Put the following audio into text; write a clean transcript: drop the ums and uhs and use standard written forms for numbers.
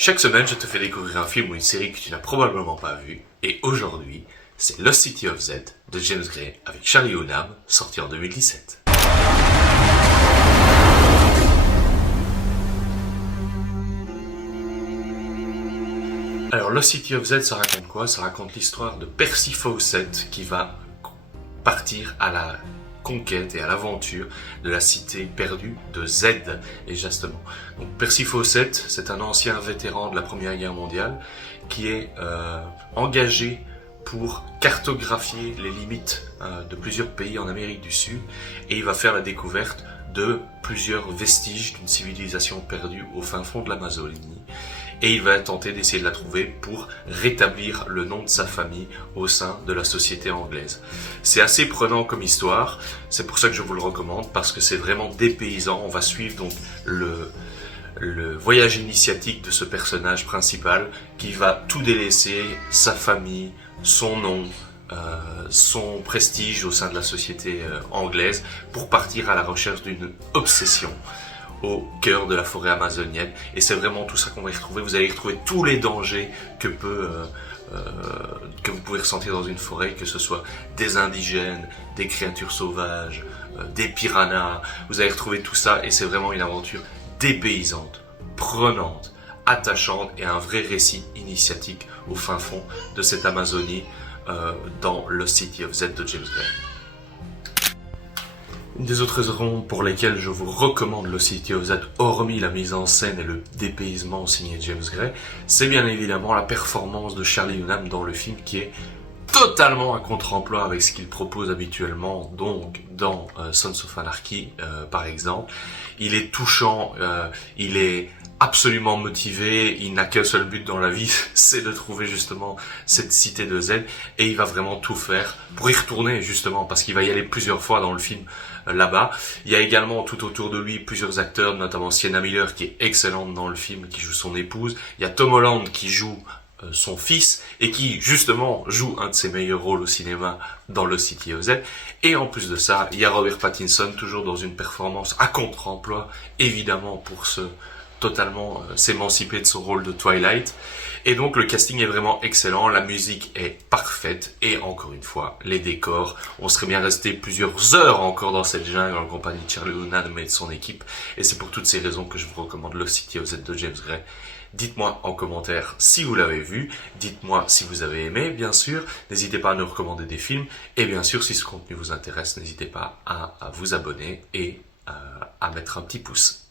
Chaque semaine, je te fais découvrir un film ou une série que tu n'as probablement pas vu. Et aujourd'hui, c'est Lost City of Z de James Gray avec Charlie Hunnam, sorti en 2017. Alors, Lost City of Z, ça raconte quoi? Ça raconte l'histoire de Percy Fawcett qui va partir à la conquête et à l'aventure de la cité perdue de Z, et justement. Donc Percy Fawcett, c'est un ancien vétéran de la Première Guerre mondiale qui est engagé pour cartographier les limites de plusieurs pays en Amérique du Sud, et il va faire la découverte de plusieurs vestiges d'une civilisation perdue au fin fond de l'Amazonie, et il va tenter d'essayer de la trouver pour rétablir le nom de sa famille au sein de la société anglaise. C'est assez prenant comme histoire, c'est pour ça que je vous le recommande, parce que c'est vraiment dépaysant. On va suivre donc le voyage initiatique de ce personnage principal qui va tout délaisser, sa famille, son nom, son prestige au sein de la société anglaise, pour partir à la recherche d'une obsession au cœur de la forêt amazonienne. Et c'est vraiment tout ça qu'on va y retrouver. Vous allez y retrouver tous les dangers que vous pouvez ressentir dans une forêt, que ce soit des indigènes, des créatures sauvages, des piranhas. Vous allez retrouver tout ça, et c'est vraiment une aventure dépaysante, prenante, attachante, et un vrai récit initiatique au fin fond de cette Amazonie dans Lost City of Z de James Gray. Une des autres raisons pour lesquelles je vous recommande Lost City of Z, hormis la mise en scène et le dépaysement signé James Gray, c'est bien évidemment la performance de Charlie Hunnam dans le film, qui est totalement à contre-emploi avec ce qu'il propose habituellement, donc dans Sons of Anarchy par exemple. Il est touchant, il est absolument motivé, il n'a qu'un seul but dans la vie, c'est de trouver justement cette cité de Z, et il va vraiment tout faire pour y retourner justement, parce qu'il va y aller plusieurs fois dans le film là-bas. Il y a également tout autour de lui plusieurs acteurs, notamment Sienna Miller qui est excellente dans le film, qui joue son épouse. Il y a Tom Holland qui joue son fils, et qui justement joue un de ses meilleurs rôles au cinéma dans Lost City of Z. Et en plus de ça, il y a Robert Pattinson, toujours dans une performance à contre-emploi, évidemment pour totalement s'émanciper de son rôle de Twilight. Et donc le casting est vraiment excellent, la musique est parfaite, et encore une fois, les décors. On serait bien resté plusieurs heures encore dans cette jungle en compagnie de Charlie Hunnam et de son équipe, et c'est pour toutes ces raisons que je vous recommande Lost City of Z de James Gray. Dites-moi en commentaire si vous l'avez vu, dites-moi si vous avez aimé, bien sûr, n'hésitez pas à nous recommander des films, et bien sûr, si ce contenu vous intéresse, n'hésitez pas à vous abonner et à mettre un petit pouce.